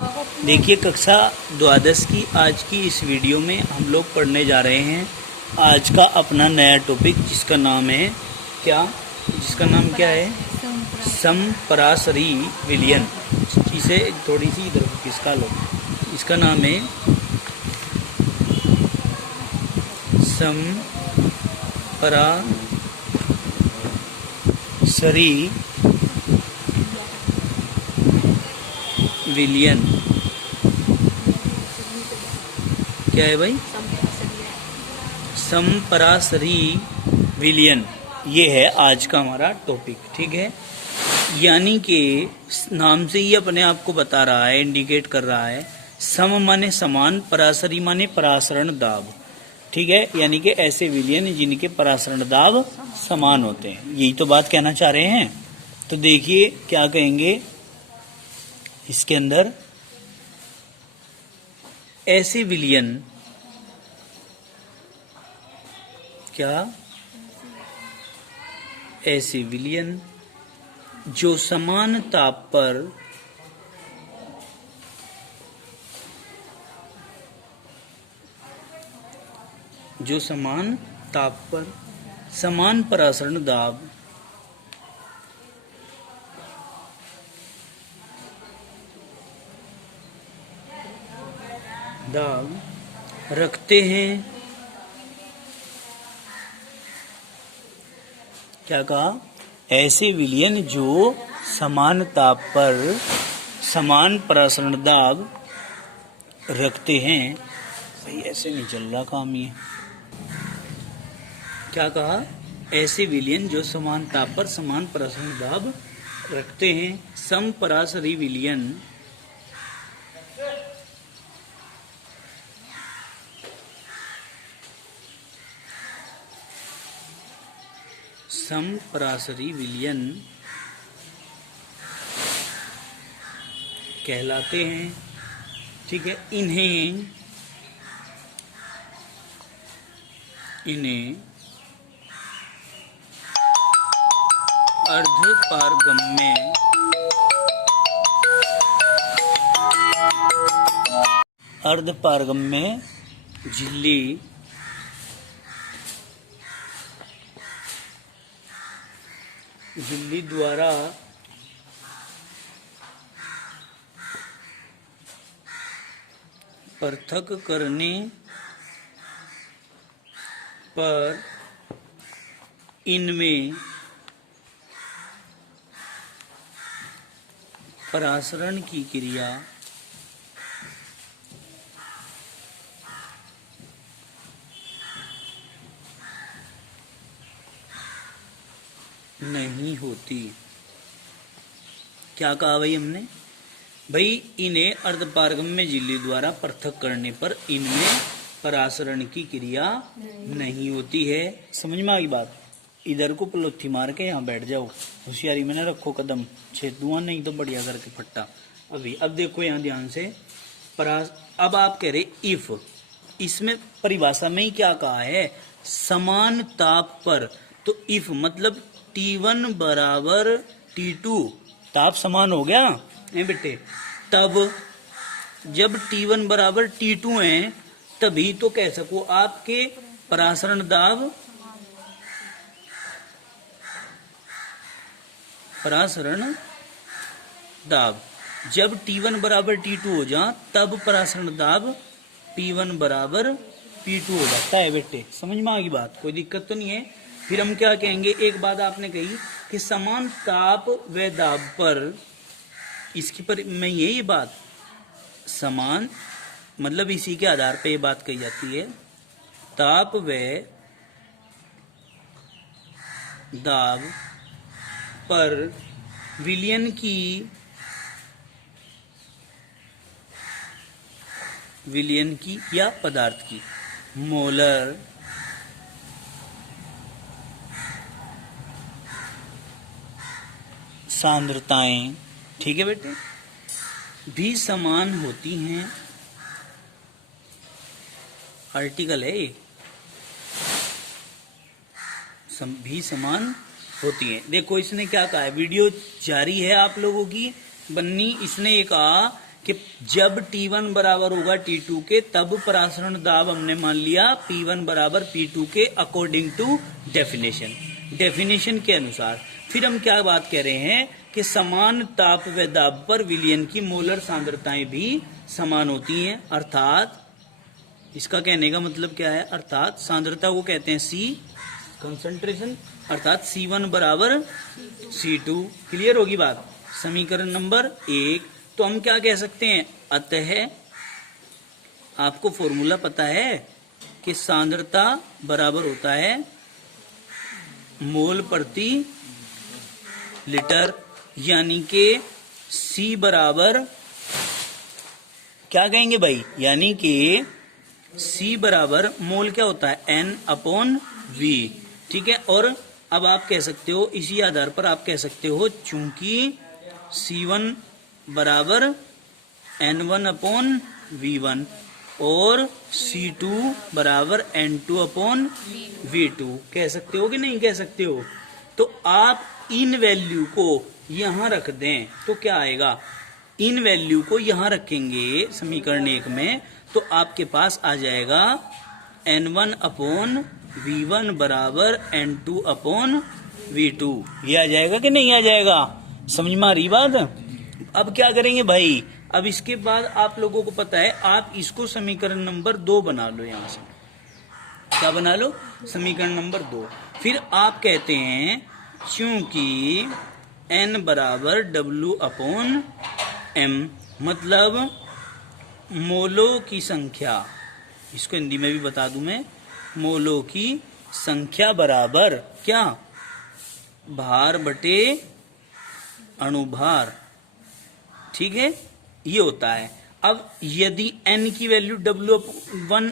देखिए कक्षा द्वादश की आज की इस वीडियो में हम लोग पढ़ने जा रहे हैं आज का अपना नया टॉपिक जिसका नाम है जिसका नाम क्या है समपरासरी विलयन। इसे थोड़ी सी इधर खिसका लो। इसका नाम है समपरासरी विलयन। क्या है भाई? समपरासरी विलयन, ये है आज का हमारा टॉपिक। ठीक है, यानी कि नाम से ही अपने आप को बता रहा है, इंडिकेट कर रहा है। सम माने समान, परासरी माने परासरण दाब। ठीक है, यानी कि ऐसे विलयन जिनके परासरण दाब समान होते हैं, यही तो बात कहना चाह रहे हैं। तो देखिए क्या कहेंगे इसके अंदर। ऐसे विलयन ऐसे विलयन जो समान ताप पर समान परासरण दाब रखते हैं। क्या कहा? ऐसे विलयन जो समान ताप पर समान परासरण दाब रखते हैं। भाई ऐसे नहीं चल रहा काम ये। क्या कहा? ऐसे विलयन जो समान ताप पर समान परासरण दाब रखते हैं। समपरासरी विलयन कहलाते हैं। ठीक है, इन्हें अर्धपारगम्य झिल्ली द्वारा पृथक करने पर इनमें परासरण की क्रिया नहीं होती। क्या कहा भाई हमने? भाई इन्हें अर्धपारगम्य झिल्ली द्वारा पृथक करने पर इनमें परासरण की क्रिया नहीं होती है। समझ में आ गई बात? इधर को पलोथी मार के यहाँ बैठ जाओ, होशियारी में न रखो कदम, छेद दूंगा नहीं तो बढ़िया करके फट्टा। अब देखो यहाँ ध्यान से। अब आप कह रहे इफ, इसमें परिभाषा में ही क्या कहा है? समान ताप पर। तो इफ मतलब T1 बराबर T2, ताप समान हो गया है बेटे। तब जब T1 बराबर T2 है तभी तो कह सको आपके परासरण दाब जब T1 बराबर T2 हो जा तब परासरण दाब P1 बराबर P2 हो जाता है बेटे। समझ में आ गई बात? कोई दिक्कत तो नहीं है। फिर हम क्या कहेंगे? एक बात आपने कही कि समान ताप व दाब पर, इसकी पर में यही बात समान मतलब इसी के आधार पर यह बात कही जाती है। ताप व दाब पर विलयन की या पदार्थ की मोलर सांद्रताएं, ठीक है बेटे, भी समान होती हैं। आर्टिकल है ये, भी समान होती है। देखो इसने क्या कहा है, वीडियो जारी है आप लोगों की बननी। इसने ये कहा कि जब T1 बराबर होगा T2 के तब परासरण दाब हमने मान लिया P1 बराबर P2 के अकॉर्डिंग टू डेफिनेशन के अनुसार। फिर हम क्या बात कह रहे हैं कि समान ताप व दाब पर विलयन की मोलर सांद्रताएं भी समान होती हैं, अर्थात इसका कहने का मतलब क्या है, अर्थात सांद्रता को कहते हैं C कंसंट्रेशन, अर्थात C1 बराबर C2। क्लियर होगी बात। समीकरण नंबर 1। तो हम क्या कह सकते हैं, अतः आपको फॉर्मूला पता है कि सांद्रता बराबर होता है मोल प्रति लीटर, यानी कि C बराबर क्या कहेंगे भाई, यानी कि C बराबर मोल क्या होता है N/V। ठीक है। और अब आप कह सकते हो, इसी आधार पर आप कह सकते हो, चूंकि C1 बराबर N1/V1 और C2 बराबर N2/V2 कह सकते हो कि नहीं कह सकते हो। तो आप इन वैल्यू को यहां रख दें तो क्या आएगा, इन वैल्यू को यहां रखेंगे समीकरण 1 में, तो आपके पास आ जाएगा N1/V1 बराबर N2/V2। ये आ जाएगा कि नहीं आ जाएगा, समझ में आ रही बात। अब क्या करेंगे भाई, अब इसके बाद आप लोगों को पता है, आप इसको समीकरण नंबर 2 बना लो। यहां से क्या बना लो, समीकरण नंबर 2। फिर आप कहते हैं क्योंकि N बराबर W/M, मतलब मोलों की संख्या, इसको हिंदी में भी बता दूं मैं, मोलों की संख्या बराबर क्या, भार बटे अणुभार। ठीक है, ये होता है। अब यदि N की वैल्यू W1,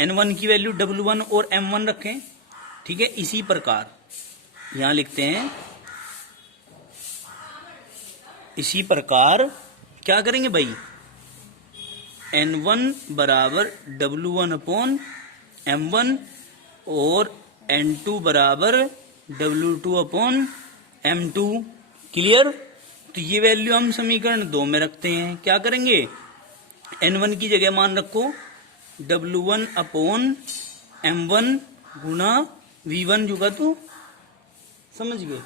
N1 की वैल्यू W1 और M1 रखें, ठीक है, इसी प्रकार यहां लिखते हैं, इसी प्रकार क्या करेंगे भाई, N1 बराबर W1/M1 और N2 बराबर W2/M2। क्लियर। तो ये वैल्यू हम समीकरण 2 में रखते हैं। क्या करेंगे, N1 की जगह मान रखो W1/M1 गुना V1 जुगा, तो समझ गए,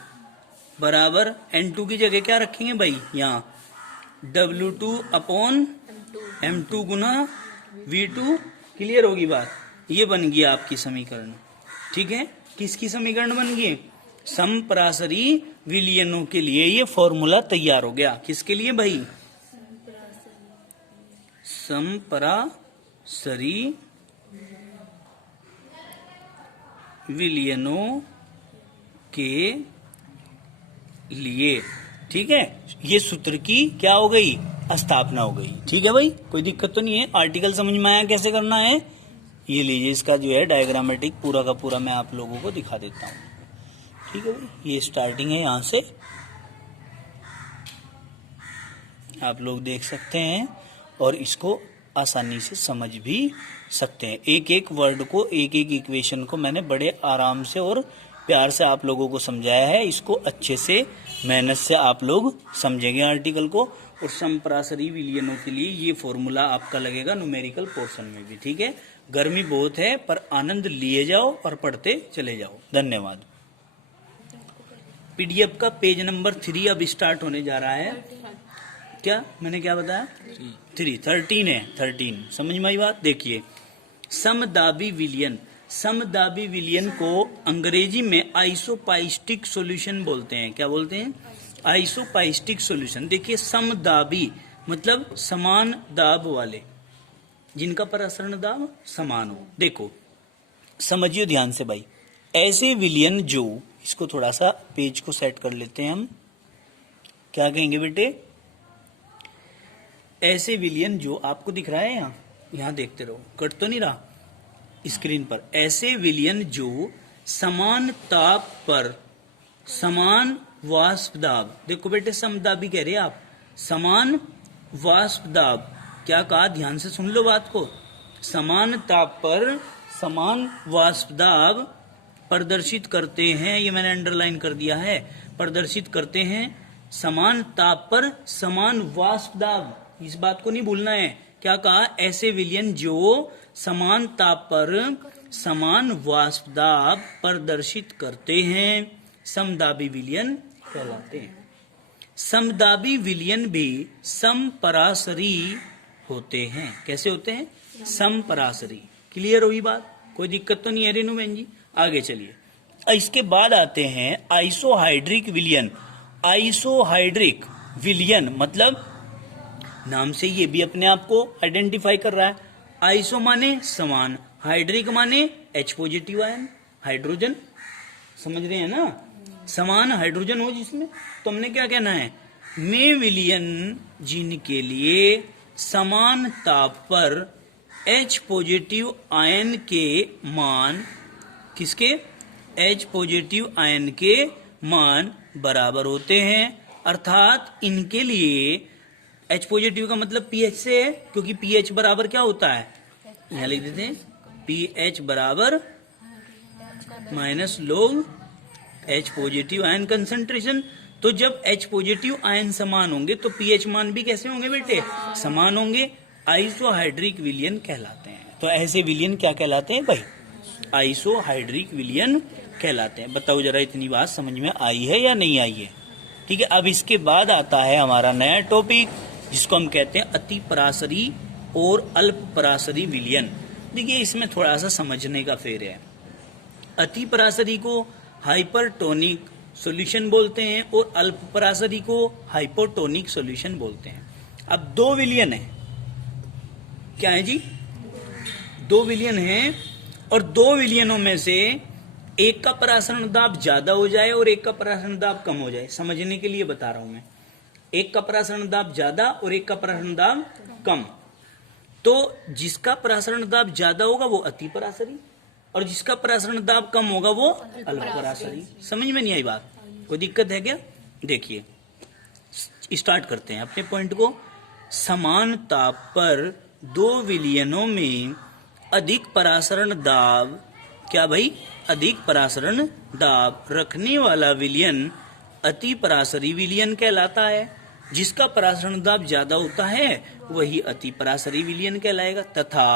बराबर N2 की जगह क्या रखेंगे भाई, यहाँ W2/M2 गुना V2। क्लियर होगी बात। ये बन गया आपकी समीकरण। ठीक है, किसकी समीकरण बन गई, समपरासरी विलयनों के लिए ये फॉर्मूला तैयार हो गया। किसके लिए भाई, समपरासरी विलयनों के लिए। ठीक है, ये सूत्र की क्या हो गई, स्थापना हो गई। ठीक है भाई, कोई दिक्कत तो नहीं है। आर्टिकल समझ में आया कैसे करना है। ये लीजिए, इसका जो है डायग्रामेटिक पूरा का पूरा मैं आप लोगों को दिखा देता हूँ। ठीक है भाई, ये स्टार्टिंग है, यहां से आप लोग देख सकते हैं और इसको आसानी से समझ भी सकते हैं। एक एक वर्ड को, एक एक इक्वेशन को मैंने बड़े आराम से और प्यार से आप लोगों को समझाया है। इसको अच्छे से मेहनत से आप लोग समझेंगे आर्टिकल को। और समपरासरी विलयनों के लिए ये फॉर्मूला आपका लगेगा न्यूमेरिकल पोर्शन में भी। ठीक है, गर्मी बहुत है पर आनंद लिए जाओ और पढ़ते चले जाओ। धन्यवाद। पीडीएफ का पेज नंबर 3 अब स्टार्ट होने जा रहा है। क्या मैंने क्या बताया, 13 है, 13। समझ में आई बात। देखिए, समदाबी विलयन, समदाबी विलयन को अंग्रेजी में आइसोपाइस्टिक सॉल्यूशन बोलते हैं। क्या बोलते हैं, आइसोपाइस्टिक सॉल्यूशन। देखिए, समदाबी मतलब समान दाब वाले, जिनका परासरण दाब समान हो। देखो समझिए ध्यान से भाई, ऐसे विलयन जो, इसको थोड़ा सा पेज को सेट कर लेते हैं हम। क्या कहेंगे बेटे, ऐसे विलयन जो आपको दिख रहा है, यहां देखते रहो, कट तो नहीं रहा स्क्रीन पर। ऐसे विलयन जो समान ताप पर समान वाष्प दाब, देखो बेटे समदाबी कह रहे हैं आप, समान वाष्प दाब। क्या कहा, ध्यान से सुन लो बात को। समान ताप पर समान वाष्प दाब प्रदर्शित करते हैं, ये मैंने अंडरलाइन कर दिया है, प्रदर्शित करते हैं। समान ताप पर समान वाष्प दाब, इस बात को नहीं भूलना है। क्या कहा? ऐसे विलयन जो समान ताप पर समान वाष्प दाब प्रदर्शित करते हैं समदाबी विलयन कहलाते हैं। समदाबी विलयन भी समपरासरी होते हैं। कैसे होते हैं? समपरासरी। क्लियर हुई बात? कोई दिक्कत तो नहीं है रेनू बहन जी? आगे चलिए। इसके बाद आते हैं आइसोहाइड्रिक विलयन। आइसोहाइड्रिक विलयन मतलब नाम से ये भी अपने आप को आइडेंटिफाई कर रहा है। आइसो माने समान, हाइड्रिक माने H पॉजिटिव आयन, हाइड्रोजन, समझ रहे हैं ना? समान हाइड्रोजन हो जिसमें, तो हमने क्या कहना है? में विलयन जिनके लिए समान ताप पर H पॉजिटिव आयन के मान, किसके? H पॉजिटिव आयन के मान बराबर होते हैं, अर्थात इनके लिए H पॉजिटिव का मतलब pH से है, क्योंकि pH बराबर क्या होता है? यहां लिख देते हैं pH बराबर minus log H positive ion concentration. तो जब H पॉजिटिव आयन समान होंगे तो pH मान भी कैसे होंगे बेटे? समान होंगे। आइसोहाइड्रिक विलयन कहलाते हैं। तो ऐसे विलयन क्या कहलाते हैं भाई? आइसोहाइड्रिक विलयन कहलाते हैं। बताओ जरा, इतनी बात समझ में आई है या नहीं आई है? ठीक है। अब इसके बाद आता है हमारा नया टॉपिक, जिसको हम कहते हैं अति परासरी और अल्प परासरी विलयन। देखिए, इसमें थोड़ा सा समझने का फेर है। अति परासरी को हाइपरटोनिक सॉल्यूशन बोलते हैं और अल्प परासरी को हाइपोटोनिक सॉल्यूशन बोलते हैं। अब दो विलयन है, क्या है जी? दो विलयन है, और दो विलयनों में से एक का परासरण दाब ज्यादा हो जाए और एक का परासरण दाब कम हो जाए। समझने के लिए बता रहा हूं मैं। एक का परासरण दाब ज्यादा और एक का परासरण दाब कम, तो जिसका परासरण दाब ज्यादा होगा वो अति परासरी, और जिसका परासरण दाब कम होगा वो अल्प परासरी। समझ में नहीं आई बात? कोई दिक्कत है क्या? देखिए, स्टार्ट करते हैं अपने पॉइंट को। समान ताप पर दो विलयनों में अधिक परासरण दाब, क्या भाई? अधिक परासरण दाब रखने वाला विलयन अति परासरी विलयन कहलाता है। जिसका परासरण दाब ज्यादा होता है वही अति परासरी विलयन कहलाएगा, तथा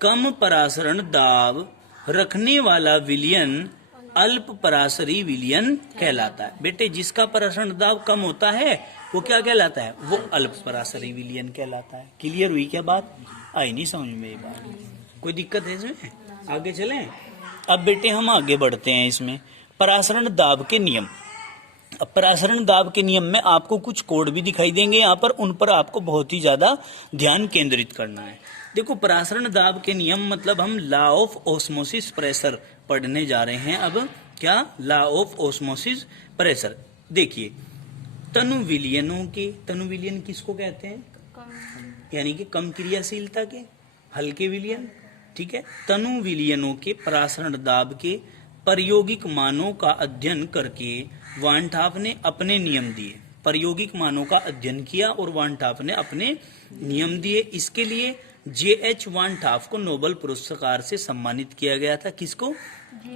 कम परासरण दाब रखने वाला विलयन अल्प परासरी विलयन कहलाता है। बेटे, जिसका परासरण दाब कम होता है वो क्या कहलाता है? वो अल्प परासरी विलयन कहलाता है। क्लियर हुई क्या बात? आई नहीं समझ में ये बात? कोई दिक्कत है इसमें? आगे चलें। अब बेटे हम आगे बढ़ते हैं इसमें। परासरण दाब के नियम। अब परासरण दाब के नियम में आपको कुछ कोड भी दिखाई देंगे यहाँ पर, उन पर आपको बहुत ही ज्यादा ध्यान केंद्रित करना है। देखो, परासरण दाब के नियम मतलब हम लॉ ऑफ ऑस्मोसिस प्रेशर पढ़ने जा रहे हैं। अब क्या? Law of osmosis pressure. देखिए, तनु विलयनों के, तनु विलयन किसको कहते हैं? यानी कि कम क्रियाशीलता के हल्के विलयन। ठीक है। तनु विलयनों के परासरण दाब के प्रायोगिक मानों का अध्ययन करके वान ठाप ने अपने नियम दिए। प्रायोगिक मानों का अध्ययन किया और वान ठाप ने अपने नियम दिए। इसके लिए J.H. वान ठाप को नोबेल पुरस्कार से सम्मानित किया गया था। किसको?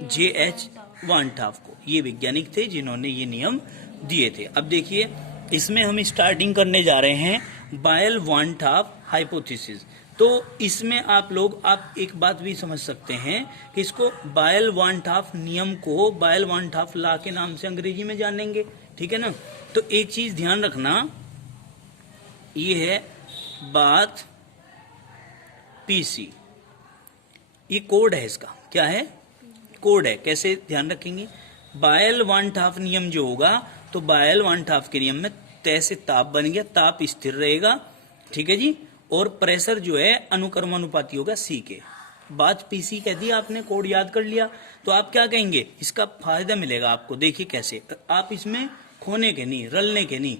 J.H. वान ठाप को। ये वैज्ञानिक थे जिन्होंने ये नियम दिए थे। अब देखिए, इसमें हम स्टार्टिंग करने जा रहे हैं बायल वान ठाप हाइपोथेसिस। तो इसमें आप एक बात भी समझ सकते हैं कि इसको बायल वान ठाप नियम को बायल वान ठाप लॉ के नाम से अंग्रेजी में जानेंगे। ठीक है ना? तो एक चीज ध्यान रखना, ये है बात पीसी, ये कोड है इसका। क्या है? कोड है। कैसे ध्यान रखेंगे? बायल वान ठाप नियम जो होगा, तो बायल वान ठाप के नियम में तय से ताप बन गया, ताप स्थिर रहेगा। ठीक है जी। और प्रेशर जो है अनुक्रमानुपाती होगा C के। बात पीसी कह दी आपने, कोड याद कर लिया, तो आप क्या कहेंगे? इसका फायदा मिलेगा आपको। देखिए कैसे, आप इसमें खोने के नहीं, रलने के नहीं,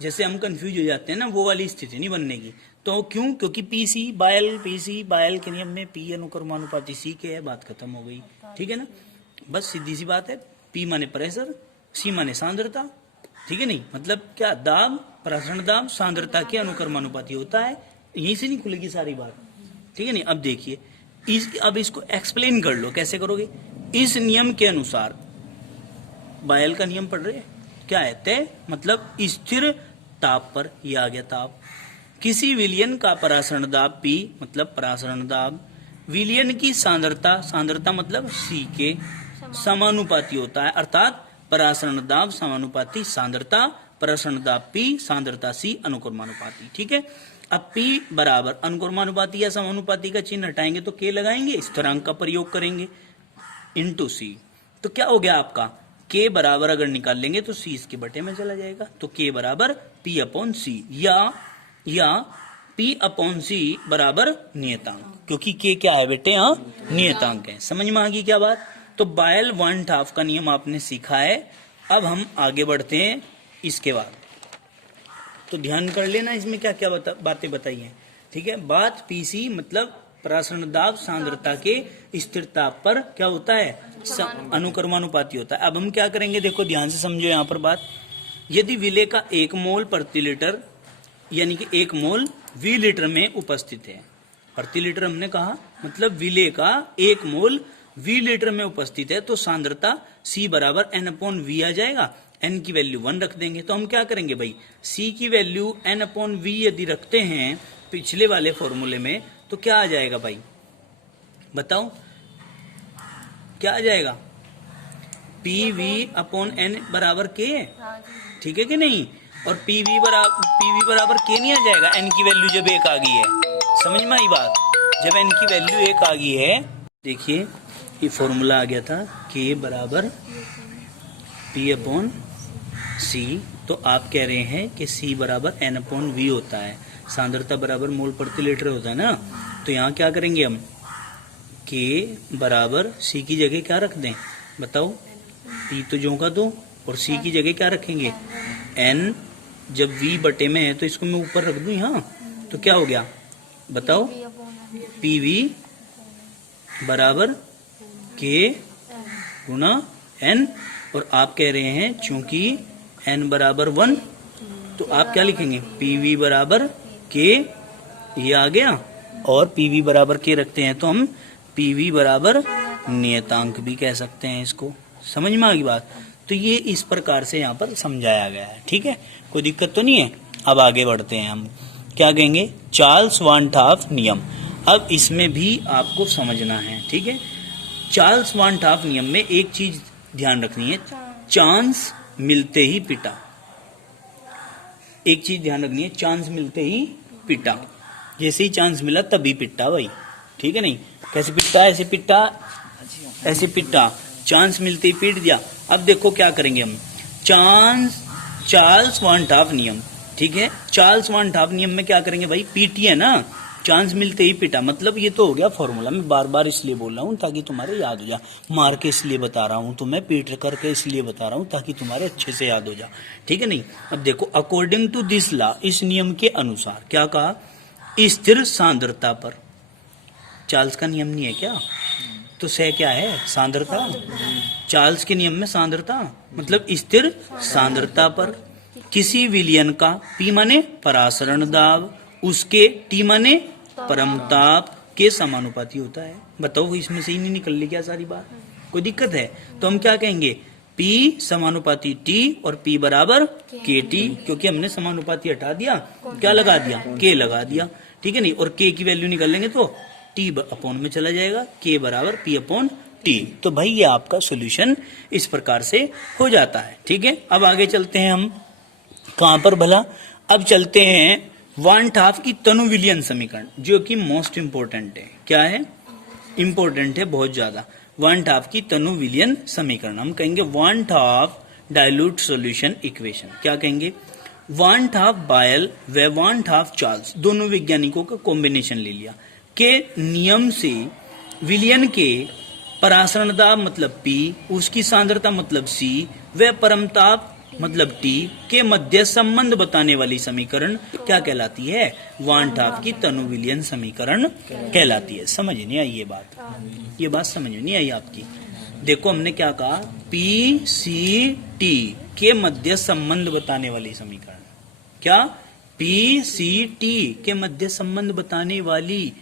जैसे हम कंफ्यूज हो जाते हैं ना, वो वाली स्थिति नहीं बनने की। तो क्यों? क्योंकि पीसी बायल के नियम में P अनुक्रमानुपाती C के है, बात खत्म हो गई। ठीक है ना? बस सीधी सी बात है। P माने प्रेशर, C माने सांद्रता। ठीक है नहीं? मतलब क्या? दाब, परासरण दाब सांद्रता के अनुक्रमानुपाती होता है। यहीं से नहीं खुलेगी सारी बात। ठीक है नहीं? अब देखिए, अब इसको एक्सप्लेन कर लो। कैसे करोगे? इस नियम के अनुसार, बायल का नियम पढ़ रहे हैं, क्या है? तय मतलब स्थिर ताप पर, ये आ गया ताप। किसी विलयन का परासरण दाब P मतलब परासरण दाब विलयन की सांद्रता, सांद्रता मतलब C के समानुपाती होता है, अर्थात परासरण दाब समानुपाती सांद्रता, परासरण दाब P सांद्रता C अनुक्रमानुपाती। ठीक है। अब P बराबर अनुक्रमानुपाती या समानुपाती का चिन्ह हटाएंगे तो K लगाएंगे, स्थिरांक का प्रयोग करेंगे इंटू C। तो क्या हो गया आपका K बराबर अगर निकाल लेंगे तो C इसके बटे में चला जाएगा, तो K बराबर P अपॉन C या P अपॉन C बराबर नियतांक, क्योंकि K क्या है बेटे, यहाँ नियतांक है। समझ में आ गई क्या बात। तो बायल 1/2 का नियम आपने सीखा है। अब हम आगे बढ़ते हैं इसके बाद, तो ध्यान कर लेना इसमें क्या क्या बातें बताई हैं। ठीक है। बात PC मतलब परासरण दाब सांद्रता के स्थिर ताप पर क्या होता है, अनुक्रमानुपाती होता है। अब हम क्या करेंगे, देखो ध्यान से समझो यहाँ पर बात। यदि विलेय का 1 मोल प्रति लीटर यानी कि 1 मोल V लीटर में उपस्थित है, प्रति लीटर हमने कहा मतलब विलेय का 1 मोल V लीटर में उपस्थित है, तो सांद्रता C बराबर N अपॉन V आ जाएगा। N की वैल्यू 1 रख देंगे। तो हम क्या करेंगे भाई, C की वैल्यू N अपॉन V यदि रखते हैं पिछले वाले फॉर्मूले में, तो क्या आ जाएगा भाई, बताओ क्या आ जाएगा, PV अपॉन N बराबर K। ठीक है कि नहीं, और PV बराबर K नहीं आ जाएगा, N की वैल्यू जब 1 आ गई है। समझ में आई बात, जब N की वैल्यू 1 आ गई है, देखिए ये फॉर्मूला आ गया था K बराबर P अपॉन C, तो आप कह रहे हैं कि C बराबर N अपॉन V होता है, सांद्रता बराबर मोल प्रति लीटर होता है ना। तो यहाँ क्या करेंगे हम, K बराबर C की जगह क्या रख दें, बताओ, P तो जो का दो, और C की जगह क्या रखेंगे, N। जब V बटे में है तो इसको मैं ऊपर रख दूं यहाँ, तो क्या हो गया बताओ, PV बराबर K गुना N। और आप कह रहे हैं चूंकि N बराबर 1, तो आप क्या लिखेंगे, PV बराबर K, ये आ गया, और PV बराबर K रखते हैं तो हम PV बराबर नियतांक भी कह सकते हैं इसको। समझ में आ गई बात। तो ये इस प्रकार से यहाँ पर समझाया गया है। ठीक है, कोई दिक्कत तो नहीं है। अब आगे बढ़ते हैं, हम क्या कहेंगे, चार्ल्स वान टॉप नियम। अब इसमें भी आपको समझना है। ठीक है, चार्ल्स वान टॉप नियम में एक चीज ध्यान रखनी है, चांस मिलते ही पिटा। एक चीज ध्यान रखनी है, चांस मिलते ही पिटा, जैसे ही चांस मिला तभी पिटा भाई। ठीक है, नहीं कैसे पिटा, ऐसे पिटा, ऐसे पिटा, चांस मिलते ही पीट दिया। अब देखो क्या करेंगे हम, चार्ल्स वान टॉप नियम। ठीक है, चार्ल्स वान टॉप नियम में क्या करेंगे भाई, पीटी है ना, चांस मिलते ही पिटा, मतलब ये तो हो गया फॉर्मूला। मैं बार बार इसलिए बोल रहा हूँ ताकि तुम्हारे याद हो जाए, मार के इसलिए बता रहा हूँ तुम्हें, पीट करके इसलिए बता रहा हूँ ताकि तुम्हारे अच्छे से याद हो जाए। ठीक है, नहीं। अब देखो, अकॉर्डिंग टू दिस लॉ, इस नियम के अनुसार क्या कहा, स्थिर सांद्रता पर, चार्ल्स का नियम नहीं है क्या, तो से क्या है, सांद्रता। चार्ल्स के नियम में सांद्रता मतलब स्थिर सांद्रता पर किसी विलयन का P माने परासरण दाब, उसके T माने परमताप के समानुपाती होता है। बताओ, इसमें से ही नहीं निकल ली क्या सारी बात, कोई दिक्कत है। तो हम क्या कहेंगे, P समानुपाती T और P बराबर KT, क्योंकि हमने समानुपाती हटा दिया, क्या लगा दिया, K लगा दिया। ठीक है, नहीं, और K की वैल्यू निकाल लेंगे तो T अपॉन में चला जाएगा, K बराबर P अपॉन T। तो भाई ये आपका सॉल्यूशन इस प्रकार से हो जाता है। ठीक है, अब आगे चलते हैं हम, कहां पर भला, अब चलते हैं वान टॉप की तनु विलयन समीकरण, जो कि मोस्ट इंपोर्टेंट है। क्या है, इंपोर्टेंट है बहुत ज्यादा। वान टॉप की तनु विलयन समीकरण, हम कहेंगे वान टॉप डाइल्यूट सॉल्यूशन इक्वेशन। क्या कहेंगे, वान टॉप बायल व वान टॉप चार्ल्स, दोनों वैज्ञानिकों का कॉम्बिनेशन ले लिया, के नियम से विलयन के परासरण दाब मतलब P, उसकी सांद्रता मतलब C, व परमताप मतलब T के मध्य संबंध बताने वाली समीकरण क्या कहलाती है, वान टॉप की तनु विलयन समीकरण कहलाती है। समझ नहीं आई ये बात समझ नहीं आई आपकी। देखो हमने क्या कहा, PCT के मध्य संबंध बताने वाली समीकरण, क्या PCT के मध्य संबंध बताने वाली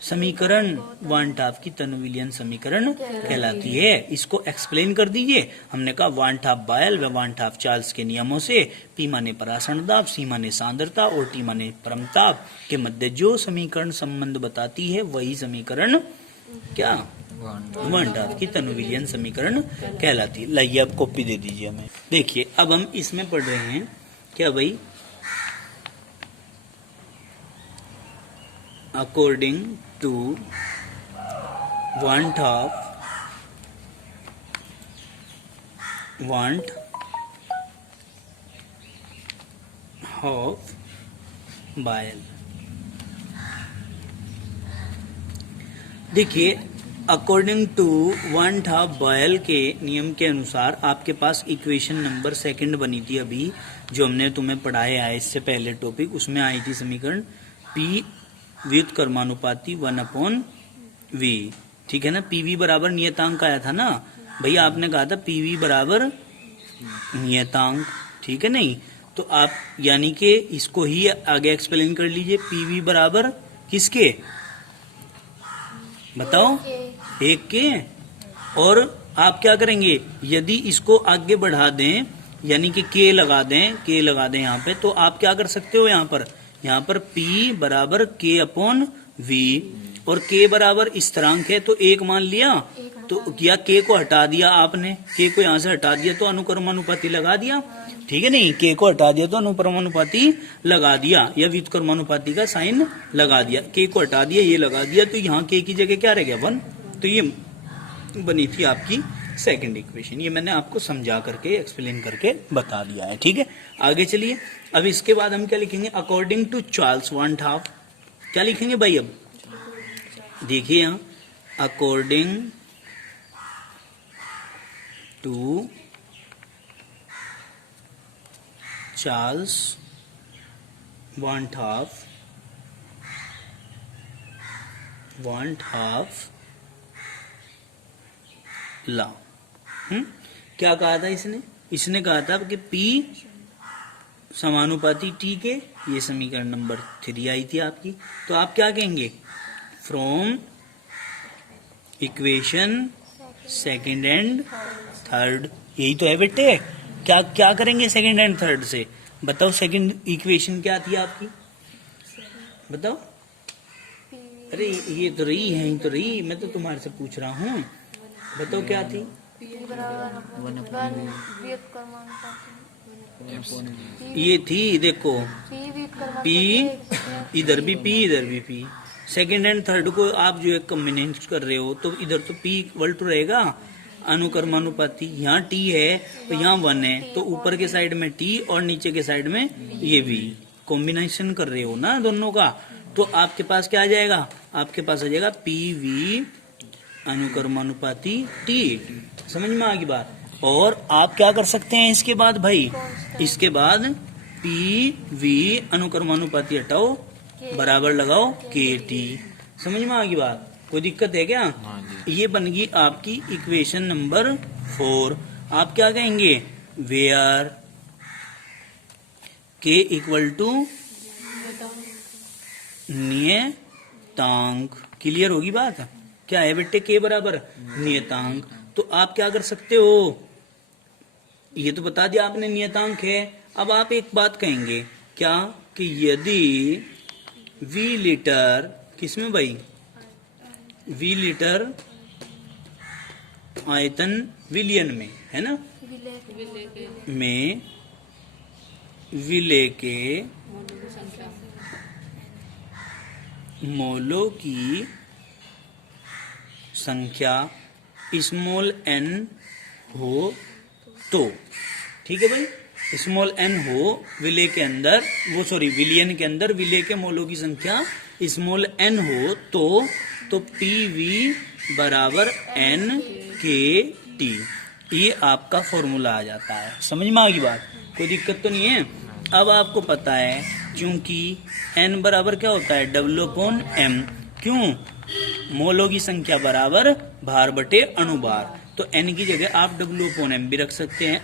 समीकरण वन हाफ की तनु विलियन समीकरण कहलाती है। इसको एक्सप्लेन कर दीजिए। हमने कहा वन हाफ बायल व वन हाफ चार्ल्स के नियमों से पी माने परासरण दाब, सी माने सांद्रता और टी माने परमताप के मध्य जो समीकरण संबंध बताती है वही समीकरण क्या वन हाफ की तनु विलियन समीकरण कहलाती है। लाइए अब कॉपी दे दीजिए हमें। देखिए अब हम इसमें पढ़ रहे हैं क्या भाई, according to want of बायल। देखिए अकॉर्डिंग टू वन हाफ बायल के नियम के अनुसार आपके पास इक्वेशन नंबर सेकंड बनी थी अभी जो हमने तुम्हें पढ़ाया है इससे पहले टॉपिक, उसमें आई थी समीकरण P व्युत्क्रमानुपाती 1/v। ठीक है ना, पीवी बराबर नियतांक आया था ना भैया, आपने कहा था पीवी बराबर नियतांक, ठीक है नहीं, तो आप यानी कि इसको ही आगे एक्सप्लेन कर लीजिए। पीवी बराबर किसके बताओ, एक के। और आप क्या करेंगे, यदि इसको आगे बढ़ा दें यानी कि के लगा दें यहाँ पे, तो आप क्या कर सकते हो यहाँ पर P बराबर K अपॉन V, और K बराबर स्थिरांक है तो एक मान लिया, तो क्या K को हटा दिया आपने, K को यहाँ से हटा दिया तो अनुक्रमानुपाती लगा दिया, ठीक है नहीं, K को हटा दिया तो अनुक्रमानुपाती लगा दिया या व्युत्क्रमानुपाती का साइन लगा दिया, K को हटा दिया ये लगा दिया, तो यहाँ K की जगह क्या रह गया 1, तो ये बनी थी आपकी सेकंड इक्वेशन। ये मैंने आपको समझा करके एक्सप्लेन करके बता दिया है, ठीक है। आगे चलिए, अब इसके बाद हम क्या लिखेंगे, according to Charles one half, क्या लिखेंगे भाई, अब देखिए यहाँ according to Charles one half law. क्या कहा था इसने कहा था कि P समानुपाती T के, ये समीकरण नंबर 3 आई थी आपकी, तो आप क्या कहेंगे, from equation second and third, यही तो है बेटे। क्या क्या करेंगे सेकंड एंड थर्ड से, बताओ सेकंड इक्वेशन क्या थी आपकी, बताओ। अरे ये तो रही है, तो रही, मैं तो तुम्हारे से पूछ रहा हूँ, बताओ क्या थी। ये थी देखो P, इधर भी P इधर भी P, सेकंड एंड थर्ड को आप जो है कम्बिनेट कर रहे हो तो इधर तो P इक्वल टू रहेगा अनुक्रमानुपाती, यहाँ T है तो यहाँ 1 है, तो ऊपर के साइड में T और नीचे के साइड में ये V, कॉम्बिनेशन कर रहे हो ना दोनों का, तो आपके पास क्या आ जाएगा, आपके पास आ जाएगा PV अनुक्रमानुपाती T। समझ में आ गई बात। और आप क्या कर सकते हैं इसके बाद भाई, इसके बाद PV अनुक्रमानुपाती हटाओ, बराबर लगाओ KT। समझ में आ गई बात, कोई दिक्कत है क्या। ये बन गई आपकी इक्वेशन नंबर 4। आप क्या कहेंगे, वेयर K इक्वल टू नियतांक। क्लियर होगी बात, क्या है बेटे, K बराबर नियतांक। तो आप क्या कर सकते हो, ये तो बता दिया आपने नियतांक है। अब आप एक बात कहेंगे क्या, कि यदि V लीटर, किसमें भाई, V लीटर आयतन विलियन में है ना, में विलेय के मोलों की संख्या स्मॉल n हो तो, ठीक है भाई, स्मॉल n हो विलेय के अंदर, वो सॉरी विलियन के अंदर विलेय के मोलों की संख्या स्मॉल n हो तो PV बराबर NKT, ये आपका फॉर्मूला आ जाता है। समझ में आ गई बात, कोई दिक्कत तो नहीं है। अब आपको पता है क्योंकि n बराबर क्या होता है, W/m, क्यों, मोलों की संख्या बराबर भार बटे अणुभार, तो n की जगह आप W/m भी रख सकते हैं।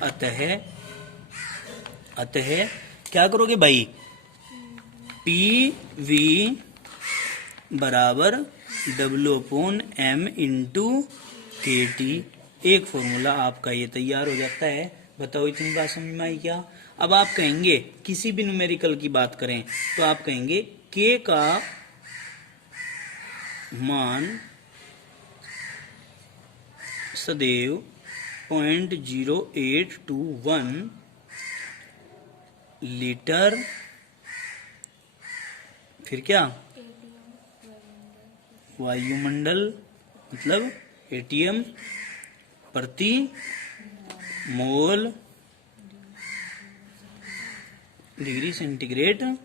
अतः क्या करोगे भाई, PV बराबर W/m इंटू KT। एक फॉर्मूला आपका ये तैयार हो जाता है। बताओ इतनी बात समझ में आई क्या? अब आप कहेंगे किसी भी न्यूमेरिकल की बात करें तो आप कहेंगे K का मान सदैव 0.0821 लीटर, फिर क्या, वायुमंडल मतलब ATM प्रति मोल डिग्री सेंटीग्रेड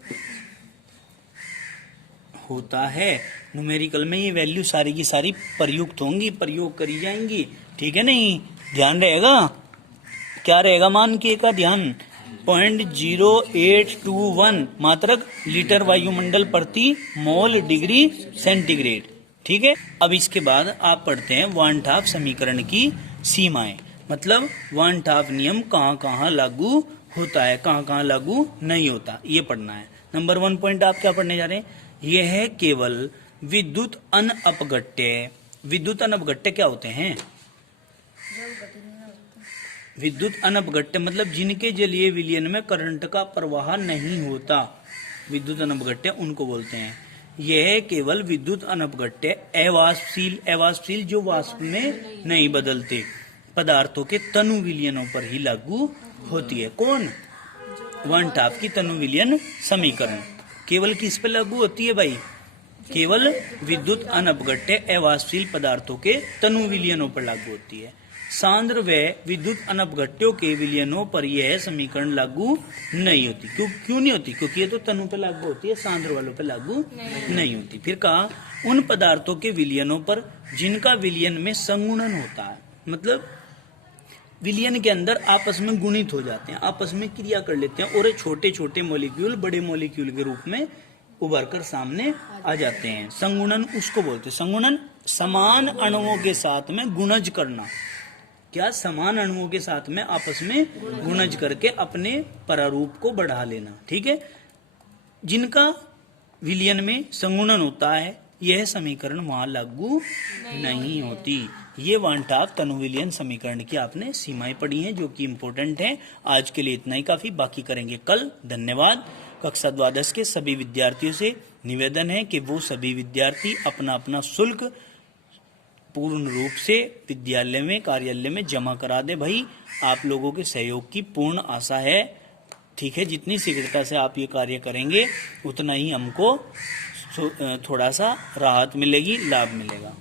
होता है। न्यूमेरिकल में ये वैल्यू सारी की सारी प्रयुक्त होंगी, प्रयोग करी जाएंगी, ठीक है नहीं? ध्यान रहेगा, क्या रहेगा मान के का ध्यान, 0.0821 मात्रक लीटर वायुमंडल प्रति मोल डिग्री सेंटीग्रेड, ठीक है। अब इसके बाद आप पढ़ते हैं वान टाफ समीकरण की सीमाएं, मतलब वान टाफ नियम कहाँ कहाँ लागू होता है, कहाँ कहाँ लागू नहीं होता, ये पढ़ना है। नंबर 1 पॉइंट आप क्या पढ़ने जा रहे हैं, यह है केवल विद्युत अनअपघट्य। विद्युत अनअपघट्य क्या होते हैं? विद्युत अनअपघट्य मतलब जिनके जलीय विलयन में करंट का प्रवाह नहीं होता, विद्युत अनअपघट्य उनको बोलते हैं। यह केवल विद्युत अनअपघट्य अवाष्पशील, अवाष्पशील जो वाष्प में नहीं बदलते पदार्थों के तनु विलयनों पर ही लागू होती है। कौन? वन टाफ की तनु विलयन समीकरण केवल किस पे लागू होती है भाई? केवल विद्युत अनअपघट्य अवाष्पशील पदार्थों के तनु विलयनों पर लागू होती है। सांद्र व विद्युत अनअपघट्यों के विलयनों पर यह समीकरण लागू नहीं होती। क्यों नहीं होती? क्योंकि ये तो तनु पे लागू होती है, सांद्र वालों पे लागू नहीं होती। फिर कहा उन पदार्थों के विलयनों पर जिनका विलयन में संगुणन होता है, मतलब विलयन के अंदर आपस में गुणित हो जाते हैं, आपस में क्रिया कर लेते हैं और छोटे छोटे मॉलिक्यूल बड़े मॉलिक्यूल के रूप में उभर कर सामने आ जाते हैं। संगुणन उसको बोलते हैं। संगुणन समान अणुओं के साथ में गुणज करना। क्या? समान अणुओं के साथ में आपस में गुणज करके अपने परारूप को बढ़ा लेना, ठीक है। जिनका विलयन में संगुणन होता है यह समीकरण वहां लागू नहीं होती। ये वन टाफ तनु विलयन समीकरण की आपने सीमाएं पढ़ी हैं जो कि इंपॉर्टेंट है। आज के लिए इतना ही काफी, बाकी करेंगे कल। धन्यवाद। कक्षा द्वादश के सभी विद्यार्थियों से निवेदन है कि वो सभी विद्यार्थी अपना अपना शुल्क पूर्ण रूप से विद्यालय में, कार्यालय में जमा करा दे। भाई आप लोगों के सहयोग की पूर्ण आशा है, ठीक है। जितनी शीघ्रता से आप ये कार्य करेंगे उतना ही हमको थोड़ा सा राहत मिलेगी, लाभ मिलेगा।